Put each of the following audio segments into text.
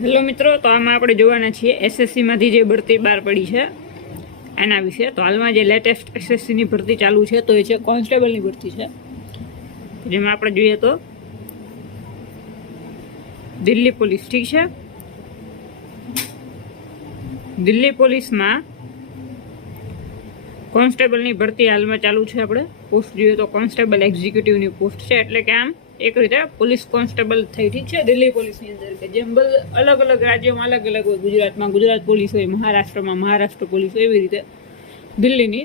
Hello મિત્રો, તો આમાં આપણે જોવાના છીએ એસએસસીમાંથી જે ભરતી બહાર પડી છે એના વિશે. તો હાલમાં જે લેટેસ્ટ એસએસસીની ભરતી ચાલુ છે તો એ છે કોન્સ્ટેબલની ભરતી છે, જેમાં આપણે જોઈએ તો દિલ્હી પોલીસ. ઠીક છે, દિલ્હી પોલીસમાં કોન્સ્ટેબલની ભરતી હાલમાં ચાલુ છે. આપણે પોસ્ટ જોઈએ તો કોન્સ્ટેબલ એક્ઝિક્યુટિવની પોસ્ટ છે, એટલે કે આમ એક રીતે પોલીસ કોન્સ્ટેબલ થઈ. ઠીક છે, દિલ્હી પોલીસની અંદર કે જેમ અલગ અલગ રાજ્યોમાં અલગ અલગ હોય, ગુજરાતમાં ગુજરાત પોલીસ હોય, મહારાષ્ટ્રમાં મહારાષ્ટ્ર પોલીસ હોય, એવી રીતે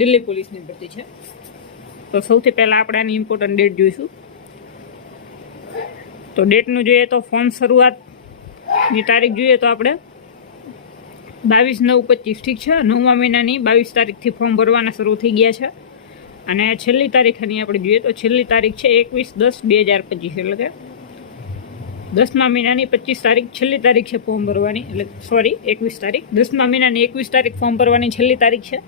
દિલ્હી પોલીસની ભરતી છે. તો સૌથી પહેલાં આપણે આની ઇમ્પોર્ટન્ટ ડેટ જોઈશું. તો ડેટનું જોઈએ તો ફોર્મ શરૂઆતની તારીખ જોઈએ તો આપણે 22/9/25. ઠીક છે, 9મા મહિનાની 22 તારીખથી ફોર્મ ભરવાના શરૂ થઈ ગયા છે. અને છેલ્લી તારીખની આપણે જોઈએ તો છેલ્લી તારીખ છે 21/10/2025, એટલે કે 10મા મહિનાની 25 તારીખ છેલ્લી તારીખ છે ફોર્મ ભરવાની. એટલે 21 તારીખ, 10મા મહિનાની 21 તારીખ ફોર્મ ભરવાની છેલ્લી તારીખ છે.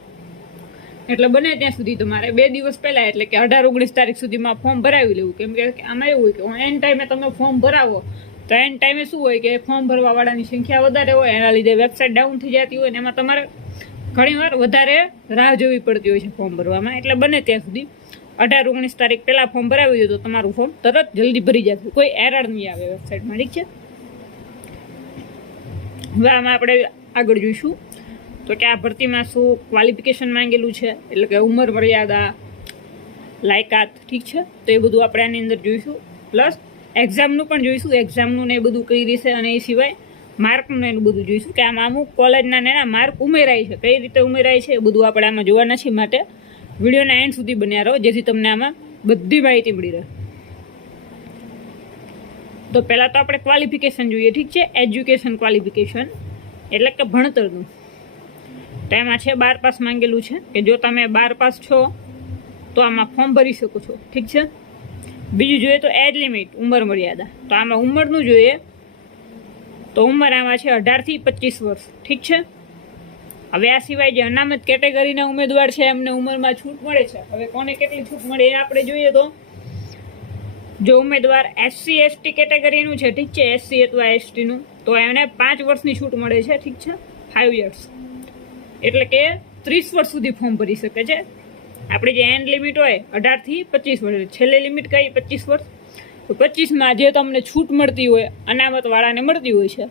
એટલે બને ત્યાં સુધી તમારે 2 દિવસ પહેલાં, એટલે કે 18-19 તારીખ સુધીમાં ફોર્મ ભરાવી લેવું. કેમ કે આમાં એવું હોય કે એન ટાઈમે તમે ફોર્મ ભરાવો તો એન ટાઈમે શું હોય કે ફોર્મ ભરવાવાળાની સંખ્યા વધારે હોય, એના લીધે વેબસાઇટ ડાઉન થઈ જતી હોય ને એમાં તમારે ઘણીવાર વધારે રાહ જોવી પડતી હોય છે ફોર્મ ભરવામાં. એટલે બને ત્યાં સુધી 18-19 તારીખ પહેલાં ફોર્મ ભરાવી દો તો તમારું ફોર્મ તરત જલ્દી ભરી જશે, કોઈ એરર નહીં આવે વેબસાઇટમાં. ઠીક છે, હવે આમાં આપણે આગળ જોઈશું તો કે આ ભરતીમાં શું ક્વોલિફિકેશન માંગેલું છે, એટલે કે ઉંમર મર્યાદા, લાયકાત. ઠીક છે, તો એ બધું આપણે આની અંદર જોઈશું. પ્લસ એક્ઝામનું પણ જોઈશું, એક્ઝામનું ને એ બધું કઈ રીતે, અને એ સિવાય માર્કનું એનું બધું જોઈશું કે આમાં અમુક કોલેજના એના માર્ક ઉમેરાય છે, કઈ રીતે ઉમેરાય છે એ બધું આપણે આમાં જોવાના છીએ. માટે વિડીયોના એન્ડ સુધી બન્યા રહો, જેથી તમને આમાં બધી માહિતી મળી રહે. તો પહેલાં તો આપણે ક્વોલિફિકેશન જોઈએ. ઠીક છે, એજ્યુકેશન ક્વોલિફિકેશન એટલે કે ભણતરનું. તો એમાં છે 12 પાસ માંગેલું છે, કે જો તમે 12 પાસ છો તો આમાં ફોર્મ ભરી શકો છો. ઠીક છે, બીજું જોઈએ તો એજ લિમિટ, ઉંમર મર્યાદા. તો આમાં ઉંમરનું જોઈએ તો ઉંમર આમાં છે 18 થી 25 વર્ષ. ઠીક છે, હવે આ સિવાય જે અનામત કેટેગરીના ઉમેદવાર છે એમને ઉંમરમાં છૂટ મળે છે. હવે કોને કેટલી છૂટ મળે એ આપણે જોઈએ તો જો ઉમેદવાર SC ST કેટેગરીનું છે, ઠીક છે, SC અથવા STનું, તો એને 5 વર્ષની છૂટ મળે છે. ઠીક છે, 5 યર્સ, એટલે કે 30 વર્ષ સુધી ફોર્મ ભરી શકે છે. આપણી જે એન્ડ લિમિટ હોય 18 થી 25 વર્ષ, છેલ્લી લિમિટ કઈ 25 વર્ષ. તો 25માં જે તમને છૂટ મળતી હોય અનામતવાળાને મળતી હોય છે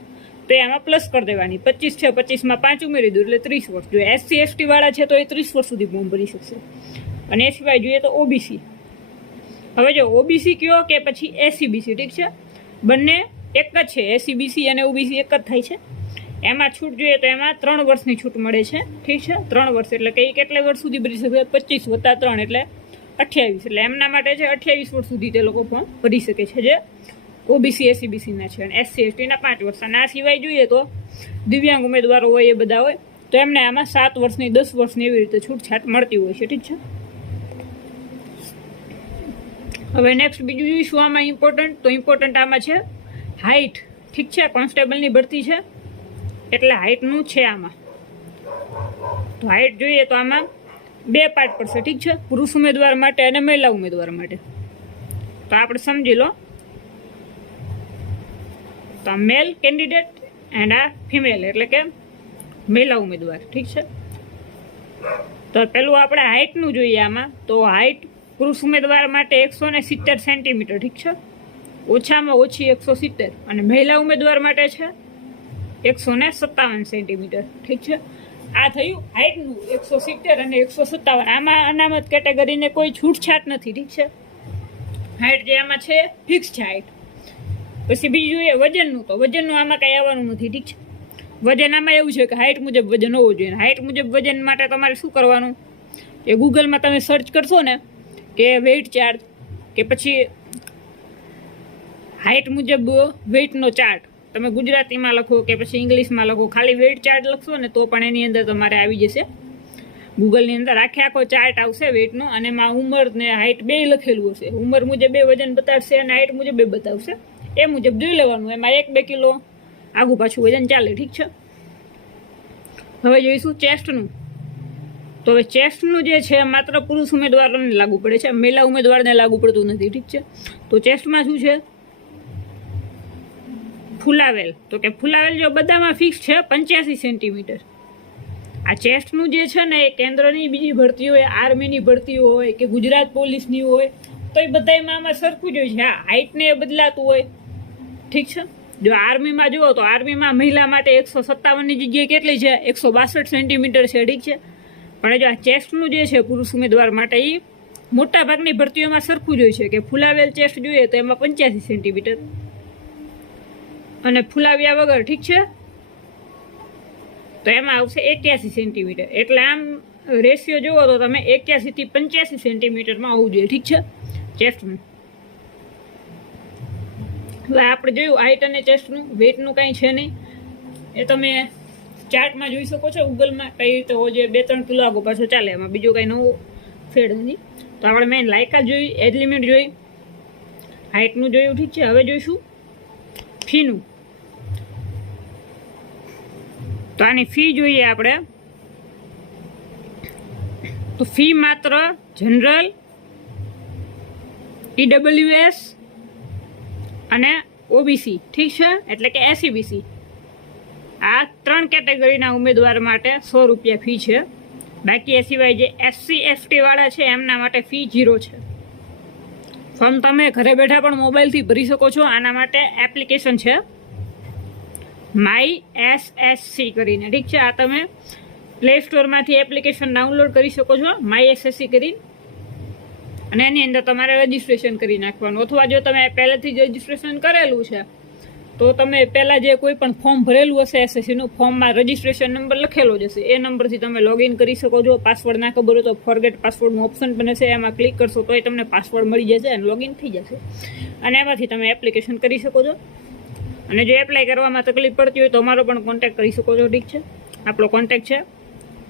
તો એમાં પ્લસ કરી દેવાની. 25 છે, 25માં 5 ઉમેરી દો એટલે 30 વર્ષ. જો SC ST વાળા છે તો એ 30 વર્ષ સુધી ફોર્મ ભરી શકશે. અને એ સિવાય જોઈએ તો OBC. હવે જો OBC કયો કે પછી SCBC, ઠીક છે, બંને એક જ છે. SCBC અને OBC એક જ થાય છે. એમાં છૂટ જોઈએ તો એમાં 3 વર્ષની છૂટ મળે છે. ઠીક છે, 3 વર્ષ એટલે કે કેટલા વર્ષ સુધી ભરી શકે? 25 + 3 એટલે 28. એટલે એમના માટે છે 28 વર્ષ સુધી તે લોકો ફોર્મ ભરી શકે છે, જે OBC SCBCના છે. અને SC STના 5 વર્ષ. અને આ સિવાય જોઈએ તો દિવ્યાંગ ઉમેદવારો હોય એ બધા હોય તો એમને આમાં 7 વર્ષની 10 વર્ષની એવી રીતે છૂટછાટ મળતી હોય છે. ઠીક છે, હવે નેક્સ્ટ બીજું જોઈશું આમાં ઇમ્પોર્ટન્ટ. તો ઇમ્પોર્ટન્ટ આમાં છે હાઇટ. ઠીક છે, કોન્સ્ટેબલની ભરતી છે એટલે હાઇટનું છે આમાં. તો હાઇટ જોઈએ તો આમાં 2 પાર્ટ પડશે. ઠીક છે, પુરુષ ઉમેદવાર માટે અને મહિલા ઉમેદવાર માટે. તો આપણે સમજી લો, તો આ મેલ કેન્ડિડેટ એન્ડ આ ફિમેલ એટલે કે મહિલા ઉમેદવાર. ઠીક છે, તો પેલું આપણે હાઇટનું જોઈએ આમાં. તો હાઇટ પુરુષ ઉમેદવાર માટે 170 સેન્ટીમીટર. ઠીક છે, ઓછામાં ઓછી 170. અને મહિલા ઉમેદવાર માટે છે 157 સેન્ટીમીટર. ઠીક છે, આ થયું હાઇટનું 170 અને 157. આમાં અનામત કેટેગરીને કોઈ છૂટછાટ નથી. ઠીક છે, હાઇટ જે આમાં છે ફિક્સ છે હાઇટ. પછી બીજું જોઈએ વજનનું. તો વજનનું આમાં કંઈ આવવાનું નથી. ઠીક છે, વજન આમાં એવું છે કે હાઇટ મુજબ વજન હોવું જોઈએ. હાઇટ મુજબ વજન માટે તમારે શું કરવાનું એ ગૂગલમાં તમે સર્ચ કરશો ને કે વેઇટ ચાર્ટ, કે પછી હાઇટ મુજબ વેઇટનો ચાર્ટ, તમે ગુજરાતીમાં લખો કે પછી ઇંગ્લિશમાં લખો, ખાલી વેઇટ ચાર્ટ લખશો ને તો પણ એની અંદર તમારે આવી જશે. ગૂગલની અંદર આખો ચાર્ટ આવશે વેઇટનો, અને એમાં ઉંમર ને હાઇટ બે લખેલું હશે. ઉંમર મુજબ એ વજન બતાવશે અને હાઇટ મુજબ એ બતાવશે. એ મુજબ જોઈ લેવાનું. એમાં 1-2 કિલો આગું પાછું વજન ચાલે. ઠીક છે, હવે જોઈશું ચેસ્ટનું. તો હવે ચેસ્ટનું જે છે માત્ર પુરુષ ઉમેદવારોને લાગુ પડે છે, મહિલા ઉમેદવારને લાગુ પડતું નથી. ઠીક છે, તો ચેસ્ટમાં શું છે ફુલાવેલ, તો કે ફુલાવેલ જો બધામાં ફિક્સ છે 85 સેન્ટીમીટર. આ ચેસ્ટનું જે છે ને એ કેન્દ્રની બીજી ભરતી હોય, આર્મીની ભરતી હોય કે ગુજરાત પોલીસની હોય તો એ બધામાં આમાં સરખું જ હોય છે. હા, હાઇટને એ બદલાતું હોય, ઠીક છે. જો આર્મીમાં જુઓ તો આર્મીમાં મહિલા માટે 157ની જગ્યાએ કેટલી છે, 162 સેન્ટીમીટર છે, ઠીક છે. પણ જો આ ચેસ્ટનું જે છે પુરુષ ઉમેદવાર માટે એ મોટા ભાગની ભરતીઓમાં સરખું જ હોય છે કે ફુલાવેલ ચેસ્ટ જોઈએ તો એમાં 85 સેન્ટીમીટર અને ફુલાવ્યા વગર, ઠીક છે, તો એમાં આવશે 81 સેન્ટીમીટર. એટલે આમ રેશિયો જુઓ તો તમે 81 થી 85 સેન્ટીમીટરમાં આવવું જોઈએ, ઠીક છે, ચેસ્ટનું. હવે આપણે જોયું હાઇટ અને ચેસ્ટનું, વેટનું કાંઈ છે નહીં, એ તમે ચાર્ટમાં જોઈ શકો છો, ગૂગલમાં કઈ રીતે હોય છે. 2-3 કિલો આગો પાછો ચાલે, એમાં બીજું કાંઈ નવું ફેડ નથી. તો આપણે મેન લાયકાત જોઈ, એજ લિમિટ જોઈ, હાઇટનું જોયું, ઠીક છે. હવે જોઈશું ફીનું. તો આની ફી જોઈએ આપણે, તો ફી માત્ર જનરલ, EWS અને OBC, ઠીક છે, એટલે કે SCBC, આ 3 કેટેગરીના ઉમેદવાર માટે 100 રૂપિયા ફી છે. બાકી એ સિવાય જે SC ST વાળા છે એમના માટે ફી 0 છે. ફોર્મ તમે ઘરે બેઠા પણ મોબાઈલથી ભરી શકો છો. આના માટે એપ્લિકેશન છે માય SSC કરીને, ઠીક છે. આ તમે પ્લે સ્ટોરમાંથી એપ્લિકેશન ડાઉનલોડ કરી શકો છો, માય SSC કરી, અને એની અંદર તમારે રજીસ્ટ્રેશન કરી નાખવાનું. અથવા જો તમે પહેલેથી જ રજીસ્ટ્રેશન કરેલું છે તો તમે પહેલાં જે કોઈ પણ ફોર્મ ભરેલું હશે SSCનું, ફોર્મમાં રજીસ્ટ્રેશન નંબર લખેલો જ હશે, એ નંબરથી તમે લોગિન કરી શકો છો. પાસવર્ડ ના ખબર હોય તો ફોરગેટ પાસવર્ડનું ઓપ્શન પણ છે, એમાં ક્લિક કરશો તો એ તમને પાસવર્ડ મળી જશે અને લોગિન થઈ જશે, અને એમાંથી તમે એપ્લિકેશન કરી શકો છો. અને જો એપ્લાય કરવામાં તકલીફ પડતી હોય તો અમારો પણ કોન્ટેક્ટ કરી શકો છો, ઠીક છે. આપણો કોન્ટેક્ટ છે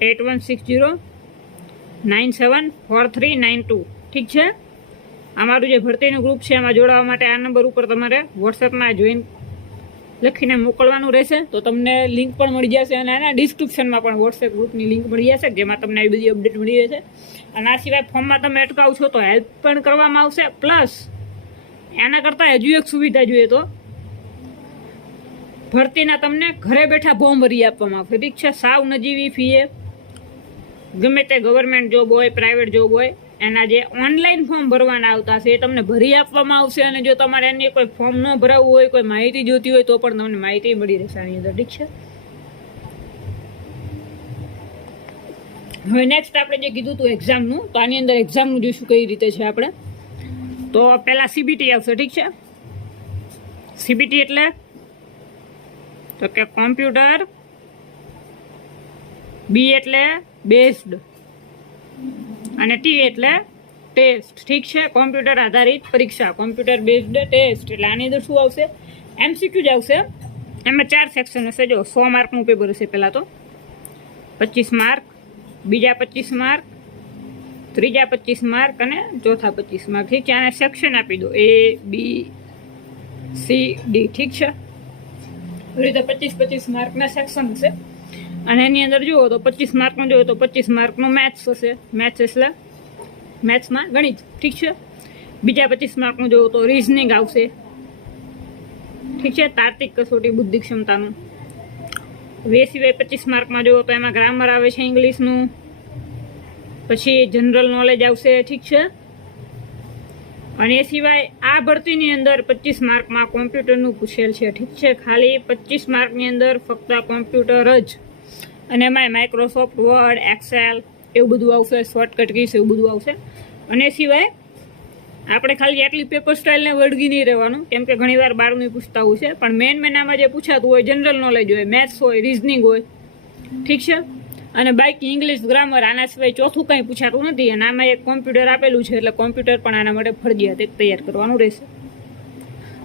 8160974392, ઠીક છે. અમારું જે ભરતીનું ગ્રુપ છે એમાં જોડાવા માટે આ નંબર ઉપર તમારે વોટ્સએપમાં જોઈન લખીને મોકલવાનું રહેશે, તો તમને લિંક પણ મળી જશે. અને આના ડિસ્ક્રિપ્શનમાં પણ વોટ્સએપ ગ્રુપની લિંક મળી જશે, જેમાં તમને આવી બધી અપડેટ મળી રહેશે. અને આ સિવાય ફોર્મમાં તમે અટકાવ છો તો હેલ્પ પણ કરવામાં આવશે. પ્લસ એના કરતાં હજુ એક સુવિધા જોઈએ તો ભરતીના તમને ઘરે બેઠા ફોર્મ ભરી આપવામાં આવશે, ઠીક છે. સાવ નજીવી ફીએ, ગમે તે ગવર્મેન્ટ જોબ હોય, પ્રાઇવેટ જોબ હોય, એના જે ઓનલાઈન ફોર્મ ભરવાના આવતા હશે એ તમને ભરી આપવામાં આવશે. અને જો તમારે એની કોઈ ફોર્મ ન ભરાવવું હોય, કોઈ માહિતી જોતી હોય તો પણ તમને માહિતી મળી રહેશે આની અંદર, ઠીક છે. હવે નેક્સ્ટ આપણે જે કીધું હતું એક્ઝામનું, તો આની અંદર એક્ઝામનું જોઈશું કઈ રીતે છે આપણે. તો પહેલાં CBT આવશે, ઠીક છે. CBT એટલે તો કે કોમ્પ્યુટર, B એટલે બેઝડ અને T એટલે ટેસ્ટ, ઠીક છે. કોમ્પ્યુટર આધારિત પરીક્ષા, કોમ્પ્યુટર બેઝડ ટેસ્ટ. એટલે આની અંદર શું આવશે, MCQ જ આવશે. એમાં 4 સેક્શન હશે. જો 100 માર્કનું પેપર હશે. પહેલાં તો 25 માર્ક, બીજા 25 માર્ક, ત્રીજા 25 માર્ક અને ચોથા 25 માર્ક, ઠીક છે. આને સેક્શન આપી દો A, B, C, D, ઠીક છે. એ રીતે 25 માર્કના સેક્શન હશે. અને એની અંદર જુઓ તો 25 માર્કનું જુઓ તો 25 માર્કનું મેથ્સ હશે. મેથ્સ એટલે મેથ્સમાં ગણિત, ઠીક છે. બીજા 25 માર્કનું જુઓ તો રિઝનિંગ આવશે, ઠીક છે. તાર્કિક કસોટી, બુદ્ધિ ક્ષમતાનું. એ સિવાય 25 માર્કમાં જુઓ તો એમાં ગ્રામર આવે છે ઇંગ્લિશનું, પછી જનરલ નોલેજ આવશે, ઠીક છે. અને એ સિવાય આ ભરતીની અંદર 25 માર્કમાં કોમ્પ્યુટરનું પૂછેલ છે, ઠીક છે. ખાલી 25 માર્કની અંદર ફક્ત કોમ્પ્યુટર જ, અને એમાં માઇક્રોસોફ્ટ વર્ડ, એક્સેલ એવું બધું આવશે, શોર્ટકટ કીસ એવું બધું આવશે. અને એ સિવાય આપણે ખાલી એટલી પેપર સ્ટાઇલને વળગી નહીં રહેવાનું, કેમ કે ઘણીવાર બારનું પૂછતા હોય છે. પણ મેન આમાં જે પૂછાતું હોય જનરલ નોલેજ હોય, મેથ્સ હોય, રિઝનિંગ હોય, ઠીક છે. અને બાકી ઇંગ્લિશ, ગ્રામર, આના સિવાય ચોથું કંઈ પૂછાતું નથી. અને આમાં એક કોમ્પ્યુટર આપેલું છે, એટલે કોમ્પ્યુટર પણ આના માટે ફરજિયાત એક તૈયાર કરવાનું રહેશે.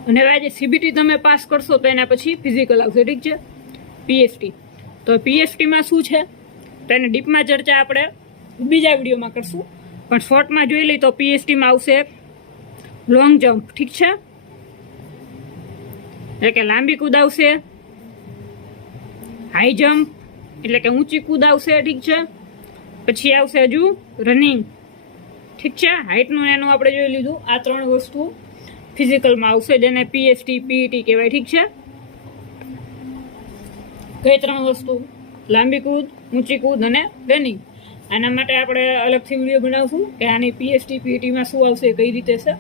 અને હવે આજે CBT તમે પાસ કરશો તો એના પછી ફિઝિકલ આવશે, ઠીક છે. PST. તો PSTમાં શું છે તો એની ડીપમાં ચર્ચા આપણે બીજા વિડીયોમાં કરશું. પણ શોર્ટમાં જોઈ લઈ તો PSTમાં આવશે એક લોંગ જમ્પ, ઠીક છે. એટલે કે લાંબી કૂદ આવશે, હાઈ જમ્પ એટલે કે ઊંચી કૂદ આવશે, ઠીક છે. પછી આવશે હજુ રનિંગ, ઠીક છે. હાઇટનું એનું આપણે જોઈ લીધું. આ 3 વસ્તુ ફિઝિકલમાં આવશે, જેને PST, PET કહેવાય, ઠીક છે. કઈ 3 વસ્તુ? લાંબી કૂદ, ઊંચી કૂદ અને રનિંગ. આના માટે આપણે અલગથી વિડીયો બનાવશું કે આની પીએસટી પીટીમાં શું આવશે, કઈ રીતે છે,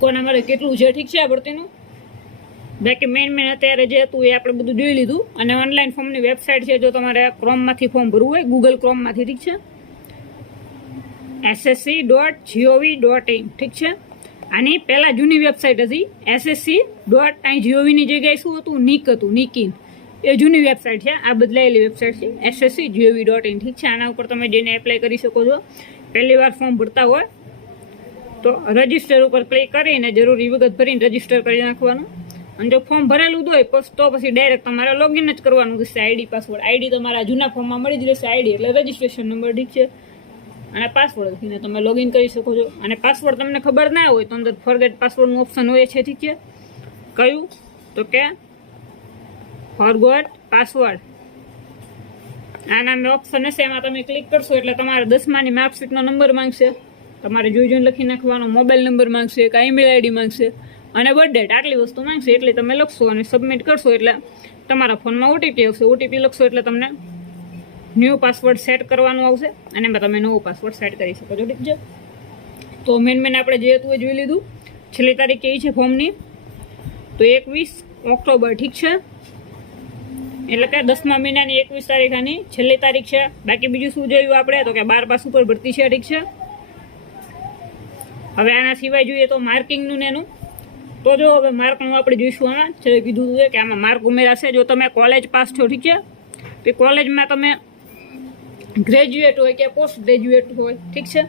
કોના મારે કેટલું છે, ઠીક છે આ ભરતીનું. બાકી મેન અત્યારે જે હતું એ આપણે બધું જોઈ લીધું. અને ઓનલાઈન ફોર્મની વેબસાઇટ છે, જો તમારે ક્રોમમાંથી ફોર્મ ભરવું હોય, ગૂગલ ક્રોમમાંથી, ઠીક છે, ssc.gov.in, ઠીક છે. આની પહેલાં જૂની વેબસાઇટ હતી ssc.gov.in ની જગ્યાએ શું હતું, નીક હતું, નીકિન. એ જૂની વેબસાઇટ છે, આ બદલાયેલી વેબસાઇટ છે ssc.gov.in, ઠીક છે. આના ઉપર તમે જઈને એપ્લાય કરી શકો છો. પહેલી વાર ફોર્મ ભરતા હોય તો રજિસ્ટર ઉપર ક્લિક કરીને જરૂરી વિગત ભરીને રજિસ્ટર કરી નાખવાનું. અને જો ફોર્મ ભરેલું હોય તો પછી ડાયરેક્ટ તમારે લોગિન જ કરવાનું રહેશે. આઈડી પાસવર્ડ, આઈડી તમારા જૂના ફોર્મમાં મળી જ રહેશે. આઈડી એટલે રજિસ્ટ્રેશન નંબર, ઠીક છે, અને પાસવર્ડ લખીને તમે લોગિન કરી શકો છો. અને પાસવર્ડ તમને ખબર ના હોય તો અંદર ફોરગેટ પાસવર્ડનું ઓપ્શન હોય છે, ઠીક છે. કયું? તો કે ફોરગોટ પાસવર્ડ. આ નામે ઓપ્શન હશે, એમાં તમે ક્લિક કરશો એટલે તમારે 10માની માર્કશીટનો નંબર માંગશે, તમારે જોઈને લખી નાખવાનો, મોબાઈલ નંબર માંગશે, કાં ઈમેલ આઈડી માંગશે અને બર્થ ડેટ. આટલી વસ્તુ માંગશે એટલે તમે લખશો અને સબમિટ કરશો એટલે તમારા ફોનમાં ઓટીપી આવશે. ઓટીપી લખશો એટલે તમને ન્યૂ પાસવર્ડ સેટ કરવાનું આવશે અને એમાં તમે નવો પાસવર્ડ સેટ કરી શકો છો, ઠીક છે. તો મેન આપણે જે હતું એ જોઈ લીધું. છેલ્લી તારીખ કેવી છે ફોર્મની? તો 21 ઓક્ટોબર, ઠીક છે. એટલે કે 10મા મહિનાની 21 તારીખ આની છેલ્લી તારીખ છે. બાકી બીજું શું જોયું આપણે? તો કે 12 પાસ ઉપર ભરતી છે, ઠીક છે. હવે આના સિવાય જોઈએ તો માર્કિંગનું ને એનું. તો જો હવે માર્કનું આપણે જોઈશું. આમાં છે કીધું છે કે આમાં માર્ક ઉમેરાશે જો તમે કોલેજ પાસ છો, ઠીક છે. તો કોલેજમાં તમે ગ્રેજ્યુએટ હોય કે પોસ્ટ ગ્રેજ્યુએટ હોય, ઠીક છે.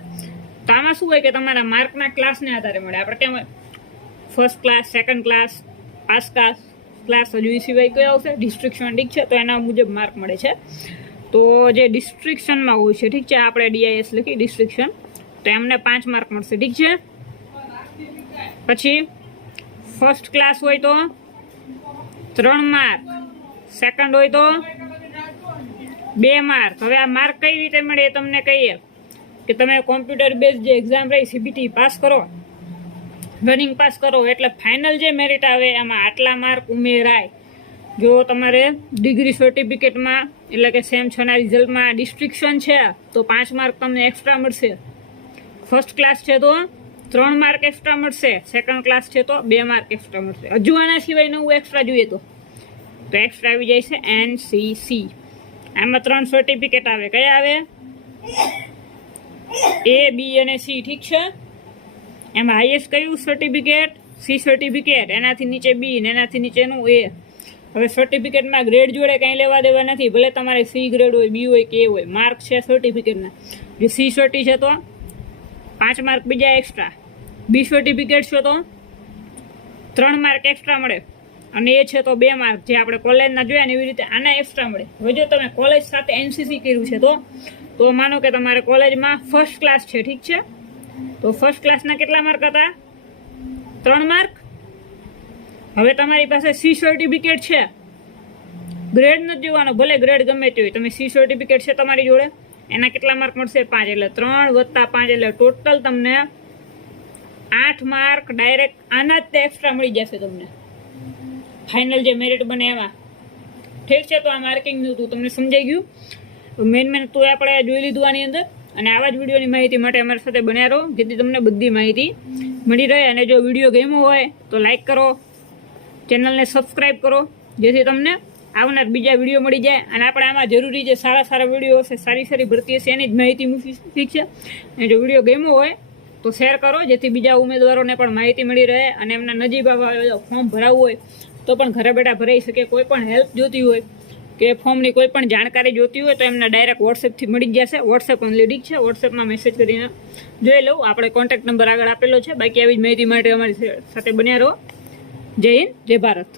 તો આમાં શું હોય કે તમારા માર્કના ક્લાસને આધારે મળે. આપણે કેમ first class, second class, pass class, હજુ એ સિવાય કયો આવશે? ડિસ્ટ્રિક્શન, ઠીક છે. તો એના મુજબ માર્ક મળે છે. તો જે ડિસ્ટ્રિક્શનમાં હોય છે, ઠીક છે, આપણે DIS લખી ડિસ્ટ્રિક્શન, તો એમને 5 માર્ક મળશે, ઠીક છે. પછી ફર્સ્ટ ક્લાસ હોય તો 3 માર્ક, સેકન્ડ હોય તો 2 માર્ક. હવે આ માર્ક કઈ રીતે મળે એ તમને કહીએ કે તમે કોમ્પ્યુટર બેઝ જે એક્ઝામ રહી CBT પાસ કરો, રનિંગ પાસ કરો એટલે ફાઇનલ જે મેરિટ આવે એમાં આટલા માર્ક ઉમેરાય. જો તમારે ડિગ્રી સર્ટિફિકેટમાં એટલે કે સેમ 6ના રિઝલ્ટમાં ડિસ્ટ્રિક્શન છે તો 5 માર્ક તમને એક્સ્ટ્રા મળશે. ફર્સ્ટ ક્લાસ છે તો 3 માર્ક એક્સ્ટ્રા મળશે, સેકન્ડ ક્લાસ છે તો 2 માર્ક એક્સ્ટ્રા મળશે. હજુ આના સિવાય નવું એક્સ્ટ્રા જોઈએ તો એક્સ્ટ્રા આવી જાય છે NCC. આમાં 3 સર્ટિફિકેટ આવે. કયા આવે? A, B અને C, ઠીક છે. એમાં હાઈએસ્ટ કયું સર્ટિફિકેટ? C certificate. એનાથી નીચે B ને એનાથી નીચેનું A. હવે સર્ટિફિકેટમાં ગ્રેડ જોડે કંઈ લેવા દેવા નથી. ભલે તમારે C ગ્રેડ હોય, B હોય કે A હોય, માર્ક છે સર્ટિફિકેટના. જો C સર્ટી છે તો 5 માર્ક બીજા એક્સ્ટ્રા. B સર્ટિફિકેટ છે તો 3 માર્ક એક્સ્ટ્રા મળે અને એ છે તો 2 માર્ક. જે આપણે કોલેજના જોયા ને એવી રીતે આના એક્સ્ટ્રા મળે. હવે જો તમે કોલેજ સાથે NCC કર્યું છે તો માનો કે તમારે કોલેજમાં ફર્સ્ટ ક્લાસ છે, ઠીક છે. તો ફર્સ્ટ ક્લાસના કેટલા માર્ક હતા? 3 માર્ક. હવે તમારી પાસે C સર્ટિફિકેટ છે, ગ્રેડ નથી જોવાનો, ભલે ગ્રેડ ગમે તે હોય, તમે C સર્ટિફિકેટ છે તમારી જોડે, એના કેટલા માર્ક મળશે? 5. એટલે 3 + 5 એટલે ટોટલ તમને 8 માર્ક ડાયરેક્ટ આના જ તે એક્સ્ટ્રા મળી જશે તમને ફાઇનલ જે મેરિટ બને એમાં, ઠીક છે. તો આ માર્કિંગનું હતું તમને સમજાઈ ગયું. મેન તો આપણે જોઈ લીધું આની અંદર. અને આવા જ વિડીયોની માહિતી માટે અમારી સાથે બન્યા રહો, જેથી તમને બધી માહિતી મળી રહે. અને જો વિડીયો ગમ્યો હોય તો લાઈક કરો, ચેનલને સબસ્ક્રાઈબ કરો, જેથી તમને આવનાર બીજા વિડીયો મળી જાય. અને આપણે આમાં જરૂરી જે સારા વિડીયો હશે, સારી ભરતી હશે એની જ માહિતી મૂકી, ઠીક છે. અને જો વિડીયો ગમ્યો હોય તો શેર કરો, જેથી બીજા ઉમેદવારોને પણ માહિતી મળી રહે અને એમના નજીબ ફોર્મ ભરાવવું હોય તો પણ ઘરે બેઠા ભરાઈ શકે. કોઈ પણ હેલ્પ જોતી હોય કે ફોર્મની કોઈ પણ જાણકારી જોતી હોય તો એમને ડાયરેક્ટ વોટ્સએપથી મળી જશે. વોટ્સએપ ઓનલી, ઠીક છે. વોટ્સએપમાં મેસેજ કરીને જોઈ લઉં. આપણે કોન્ટેક્ટ નંબર આગળ આપેલો છે. બાકી આવી જ માહિતી માટે અમારી સાથે બન્યા રહો. જય હિન્દ, જય ભારત.